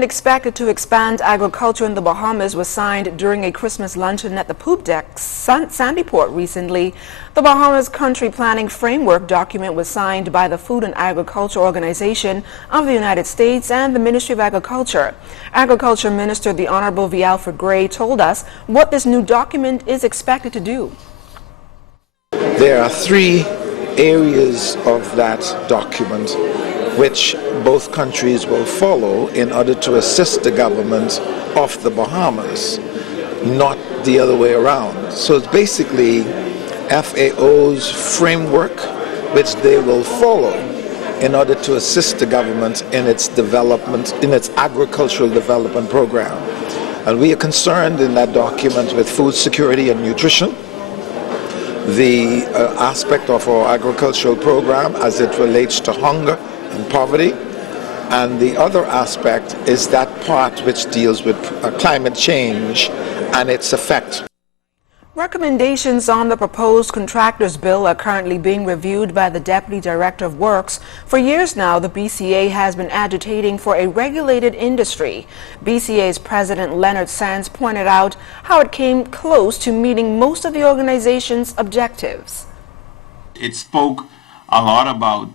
Expected to expand agriculture in the Bahamas was signed during a Christmas luncheon at the Poop Deck, Sandyport recently. The Bahamas Country Planning Framework document was signed by the Food and Agriculture Organization of the United States and the Ministry of Agriculture. Agriculture Minister the Honorable V. Alfred Gray told us what this new document is expected to do. There are three areas of that document which both countries will follow in order to assist the government of the Bahamas, not the other way around. So it's basically FAO's framework which they will follow in order to assist the government in its development, in its agricultural development program. And we are concerned in that document with food security and nutrition, the aspect of our agricultural program as it relates to hunger and poverty, and the other aspect is that part which deals with climate change and its effect. Recommendations on the proposed contractors bill are currently being reviewed by the Deputy Director of Works. For years now, the BCA has been agitating for a regulated industry. BCA's President Leonard Sands pointed out how it came close to meeting most of the organization's objectives. It spoke a lot about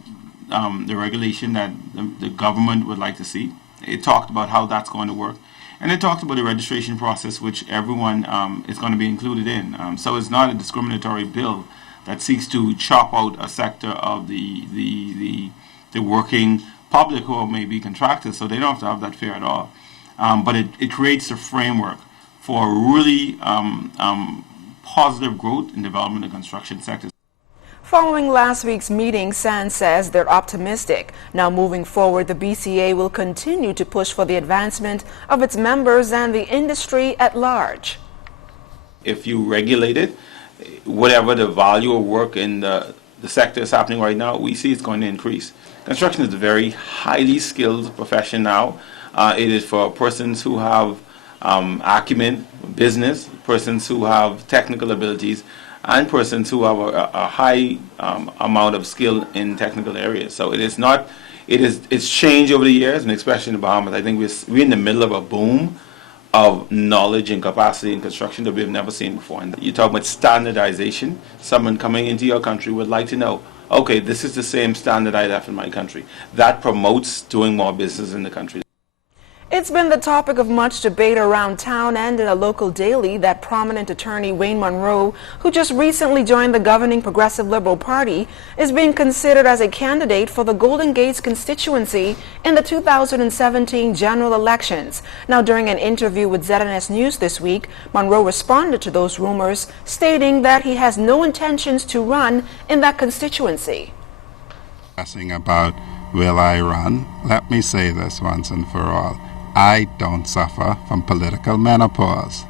the regulation that the government would like to see. It talked about how that's going to work. And it talked about the registration process, which everyone is going to be included in. So it's not a discriminatory bill that seeks to chop out a sector of the working public who may be contractors, so they don't have to have that fear at all. But it creates a framework for really positive growth and development in the construction sector. Following last week's meeting, Sands says they're optimistic. Now moving forward, the BCA will continue to push for the advancement of its members and the industry at large. If you regulate it, whatever the value of work in the sector is happening right now, we see it's going to increase. Construction is a very highly skilled profession now. It is for persons who have acumen, business, persons who have technical abilities, and persons who have a high amount of skill in technical areas. So it's changed over the years, and especially in the Bahamas. I think we're in the middle of a boom of knowledge and capacity in construction that we've never seen before. And you talk about standardization. Someone coming into your country would like to know, okay, this is the same standard I have in my country. That promotes doing more business in the country. It's been the topic of much debate around town and in a local daily that prominent attorney Wayne Monroe, who just recently joined the governing Progressive Liberal Party, is being considered as a candidate for the Golden Gates constituency in the 2017 general elections. Now, during an interview with ZNS News this week, Monroe responded to those rumors, stating that he has no intentions to run in that constituency. Asking about will I run, let me say this once and for all. I don't suffer from political menopause.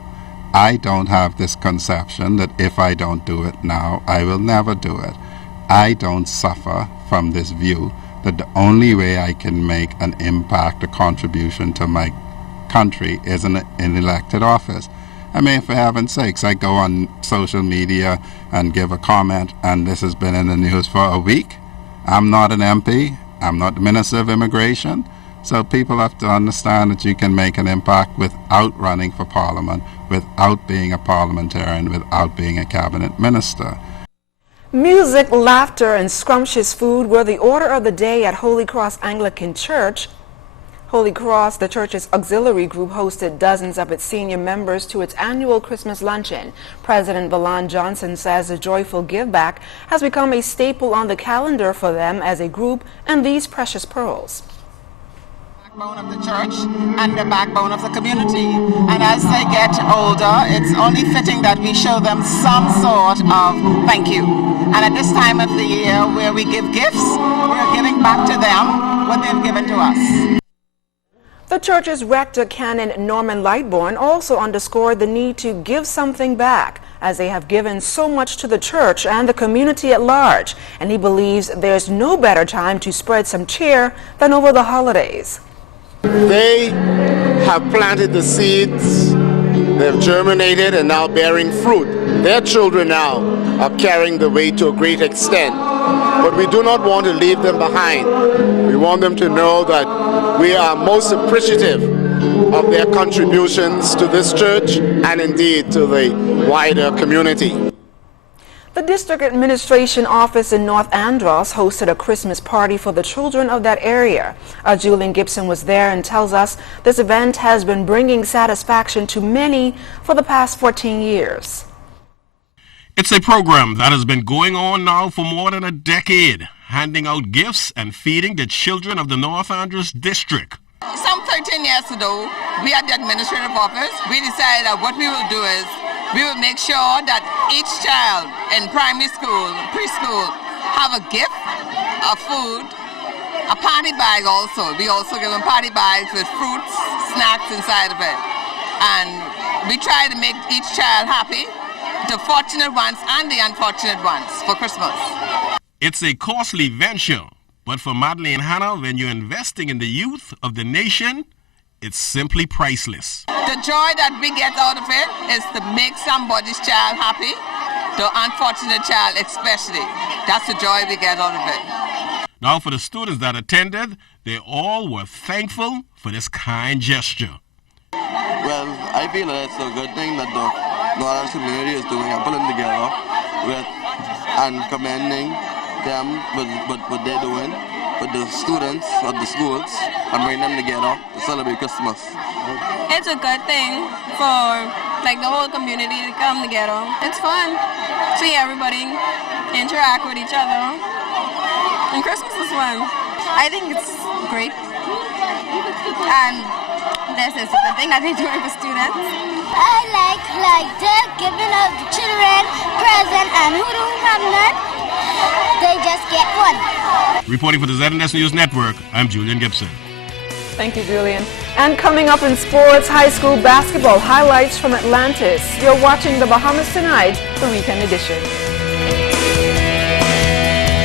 I don't have this conception that if I don't do it now, I will never do it. I don't suffer from this view that the only way I can make an impact, a contribution to my country is in elected office. I mean, for heaven's sakes, I go on social media and give a comment, and this has been in the news for a week. I'm not an MP. I'm not the Minister of Immigration. So people have to understand that you can make an impact without running for Parliament, without being a parliamentarian, without being a cabinet minister. Music, laughter, and scrumptious food were the order of the day at Holy Cross Anglican Church. Holy Cross, the church's auxiliary group, hosted dozens of its senior members to its annual Christmas luncheon. President Valon Johnson says the joyful giveback has become a staple on the calendar for them as a group and these precious pearls. Backbone of the church and the backbone of the community, and as they get older, it's only fitting that we show them some sort of thank you. And at this time of the year where we give gifts, we're giving back to them what they've given to us. The church's rector, Canon Norman Lightbourne, also underscored the need to give something back, as they have given so much to the church and the community at large, and he believes there's no better time to spread some cheer than over the holidays. They have planted the seeds, they've germinated and now bearing fruit. Their children now are carrying the weight to a great extent. But we do not want to leave them behind. We want them to know that we are most appreciative of their contributions to this church and indeed to the wider community. The district administration office in North Andros hosted a Christmas party for the children of that area. Julian Gibson was there and tells us this event has been bringing satisfaction to many for the past 14 years. It's a program that has been going on now for more than a decade, handing out gifts and feeding the children of the North Andros district. Some 13 years ago, we at the administrative office, we decided that what we will do is we will make sure that each child in primary school, preschool, have a gift, a food, a party bag also. We also give them party bags with fruits, snacks inside of it. And we try to make each child happy, the fortunate ones and the unfortunate ones, for Christmas. It's a costly venture, but for Madeleine Hannah, when you're investing in the youth of the nation, it's simply priceless. The joy that we get out of it is to make somebody's child happy, the unfortunate child especially. That's the joy we get out of it. Now for the students that attended, they all were thankful for this kind gesture. Well, I feel that it's a good thing that the Northern community is doing and pulling together with and commending them with what they're doing with the students of the schools and bring them together to celebrate Christmas. It's a good thing for like the whole community to come together. It's fun. See everybody interact with each other. And Christmas is fun. I think it's great. And this is a good thing that they're doing for students. I like they're giving out the children present and who don't have none, they just get one. Reporting for the ZNS News Network, I'm Julian Gibson. Thank you, Julian. And coming up in sports, high school basketball highlights from Atlantis. You're watching the Bahamas Tonight, the weekend edition.